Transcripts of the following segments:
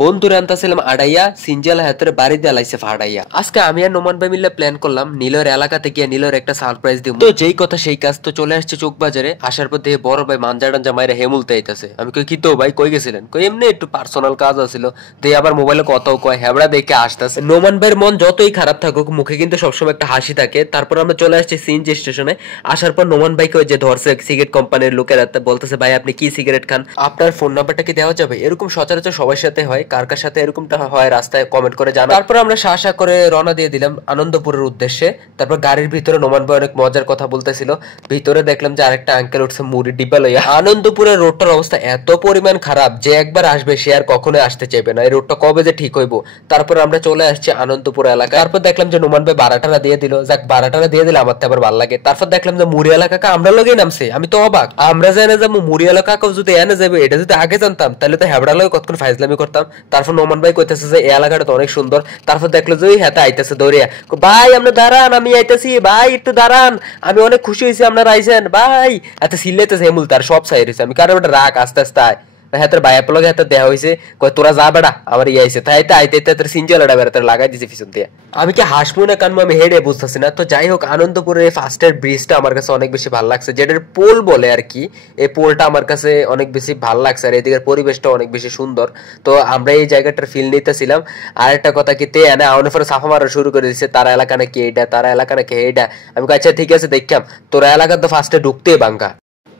বন্ধুরা আনতাছিলাম আড়াইয়া সিনজাল হাতের বাড়ি দিয়ে লাইছে ফাড়াইয়া। আজকে আমি আর নোমান ভাই মিলে প্ল্যান করলাম নীলর এলাকাতে গিয়ে নীলর একটা সারপ্রাইজ দিব। তো যেই কথা সেই কাজ, তো চলে আসছে চোখ বাজারে। আসার পর দেখে বড় ভাই মাঞ্জা টাঞ্জা মাইরে হেমুলতে আইতাছে। আমি কই কি তো ভাই কই গেছিলেন? কই এমনি একটু পার্সোনাল কাজ আছিল। দিয়ে আবার মোবাইলে কথাও কয়, হেবড়া দেখে আসতেছে। নোমান ভাইয়ের মন যতই খারাপ থাকুক মুখে কিন্তু সবসময় একটা হাসি থাকে। তারপর আমরা চলে আসছি সিএনজি স্টেশনে। আসার পর নোমান ভাইকে ওই যে ধরছে সিগারেট কোম্পানির লোকেরা, বলতেছে ভাই আপনি কি সিগারেট খান, আপনার ফোন নাম্বারটা কি দেওয়া যাবে? এরকম সচরাচর সবার সাথে হয়, কার কার সাথে এরকমটা হয় রাস্তায় কমেন্ট করে জানা। তারপর আমরা শাসা করে রওনা দিয়ে দিলাম আনন্দপুরের উদ্দেশ্যে। তারপর গাড়ির ভিতরে নোমান ভাই অনেক মজার কথা বলতেছিল। ভিতরে দেখলাম যে আরেকটা আঙ্কেল উঠছে মুড়ি ডিব্বা লইয়া। আনন্দপুরের রোডটার অবস্থা এত পরিমাণ খারাপ যে একবার আসবে সে আর কখনো আসতে চাইবে না। এই রোডটা কবে যে ঠিক হইব। তারপর আমরা চলে আসছি আনন্দপুর এলাকায়। তারপর দেখলাম যে নোমান ভাই বারাটানা দিয়ে দিল। যাক, বারাটানা দিয়ে দিলে আমার তো আবার ভালো লাগে। তারপর দেখলাম যে মুড়িয়ালা কাকা আমরা লগেই নামছে। আমি তো অবাক, আমরা যাই না যাবো, মুড়িয়ালা কাকা যদি এনে যাবে এটা যদি আগে জানতাম তাহলে তো হেবড়া লগে কতক্ষণ ফাইজলামি করতাম। তারপর নোমান ভাই কইতেছে যে এই এলাকাটা তো অনেক সুন্দর। তারপর দেখলো যে হাতে আইতেছে দৌড়িয়া, ভাই আমরা দাঁড়ান, আমি আইতেছি ভাই, একটু দাঁড়ান, আমি অনেক খুশি হয়েছি আপনারা আইছেন ভাই। এত সিলেতেছে হেমুল, তার সব সাইড হয়েছে। আমি কারো একটা রাগ আস্তে আস্তে আয় হাতের বাইয়া পলকে হাতে দেওয়া হয়েছে, কয় তোরা যা বেড়া আমার ইয়ে আইছে তাই আইতে তোর সিনজালাটা বেড়া তোর লাগাই দিছে পিছন দিয়ে। আমি কি হাসবো না কানবো আমি হেডে বুঝতেছি না। তো যাই হোক, আনন্দপুরের ফার্স্টের ব্রিজটা আমার কাছে অনেক বেশি ভালো লাগছে, যেটার পোল বলে আর কি। এই পোলটা আমার কাছে অনেক বেশি ভালো লাগছে, আর এদিকের পরিবেশটা অনেক বেশি সুন্দর। তো আমরা এই জায়গাটার ফিল নিতেছিলাম। আর একটা কথা কি, তে এনে আউনে পরে সাফা মারা শুরু করে দিচ্ছে, তারা এলাকা নাকি এইটা, তারা এলাকা নাকি এইটা। আমি আচ্ছা ঠিক আছে দেখলাম, তোরা এলাকার তো ফার্স্টে ঢুকতেই বাঙ্কা।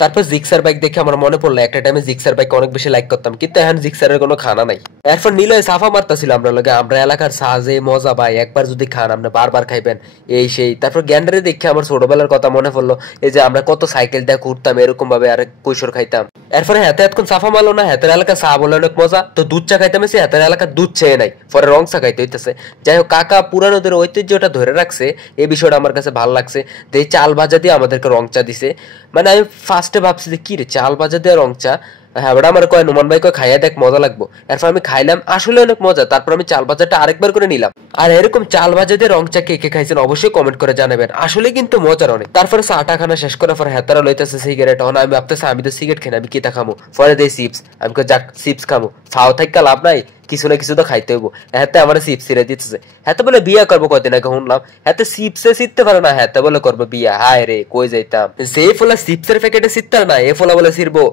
তারপর জিক্সার বাইক দেখে আমার মনে পড়লো একটা টাইমে জিক্সার বাইক অনেক বেশি লাইক করতাম, কিন্তু এখন জিক্সারের কোনো খানা নাই। এরপর নীলয় সাফা মারতাছিল আমরা লগে, আমরা এলাকার সাজে মজা ভাই, একবার যদি খান আপনি বারবার খাইবেন এই সেই। তারপর গ্যান্ডারে দেখে আমার ছোটবেলার কথা মনে পড়লো, এই যে আমরা কত সাইকেল দিয়ে ঘুরতাম এরকম ভাবে আর কৈশোর খাইতাম। এরপরে হাতে এতক্ষণ সাফা মারলো না, হাতের এলাকা চা বলে অনেক মজা। তো দুধ চা খাইতাম এসে হাতের এলাকার দুধ চেয়ে নাই, পরে রং চা খাইতে হইতেছে। যাই হোক, কাকা পুরানোদের ঐতিহ্যটা ধরে রাখছে, এই বিষয়টা আমার কাছে ভালো লাগছে। তো এই চাল ভাজা দিয়ে আমাদেরকে রং চা দিছে। মানে আমি ফার্স্টে ভাবছি যে কি রে চাল ভাজা দিয়ে রং চা, হ্যাঁ ওটা আমার কয় নোমান ভাই কয় খাইয়া দেখ মজা লাগবো। এরপর আমি খাইলাম, আসলে অনেক মজা। তারপর আমি চাল ভাজাটা আরেকবার করে নিলাম। আর এরকম চাল ভাজা দিয়ে রং চা কে কে খাইছেন অবশ্যই কমেন্ট করে জানাবেন, আসলে কিন্তু মজার অনেক। তারপরে চাটা খানা শেষ করার পর হেতারা লইতেছে সিগারেট। এখন আমি ভাবতেছি আমি তো সিগারেট খাই না, আমি কিতা খামো? পরে দেই চিপস। আমি কই যাক চিপস খামো, ফাও থাকা লাভ নাই, কিছু না কিছু তো খাইতে হইব। হাতে আমার চিপস ছিঁড়ে দিতেছে। হাতে বলে বিয়া করবো কয়দিন আগে শুনলাম, হাতে চিপসে ছিঁড়তে পারে না, হাতে বলে করবো বিয়া। হায় রে কই যাইতাম, যে ফোলা চিপসের প্যাকেটে ছিঁড়তে না এ ফোলা বলে ছিড়বো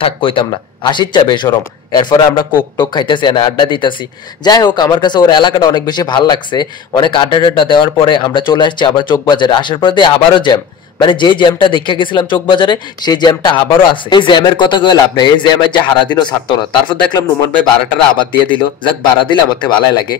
থাক কইতাম না, আসিচ্ছা বেসরম। এরপরে আমরা কোক টোক খাইতেছি না, আড্ডা দিতেছি। যাই হোক, আমার কাছে ওর এলাকাটা অনেক বেশি ভালো লাগছে। অনেক আড্ডা টাড্ডা দেওয়ার পরে আমরা চলে আসছি আবার চোখ বাজারে। আসার পরে দিয়ে আবারও জ্যাম, মানে যে জ্যামটা দেখে গেছিলাম চোখ বাজারে সেই জ্যামটা আবারও আছে। এই জ্যামের কথা কয়ে লাভ নাই, এই জ্যামের যে হারা দিনও ছাড়তো না। তারপর দেখলাম নোমান ভাই বারাটারা আবার দিয়ে দিল। যাক, বাড়া দিলে আমার ভালোই লাগে।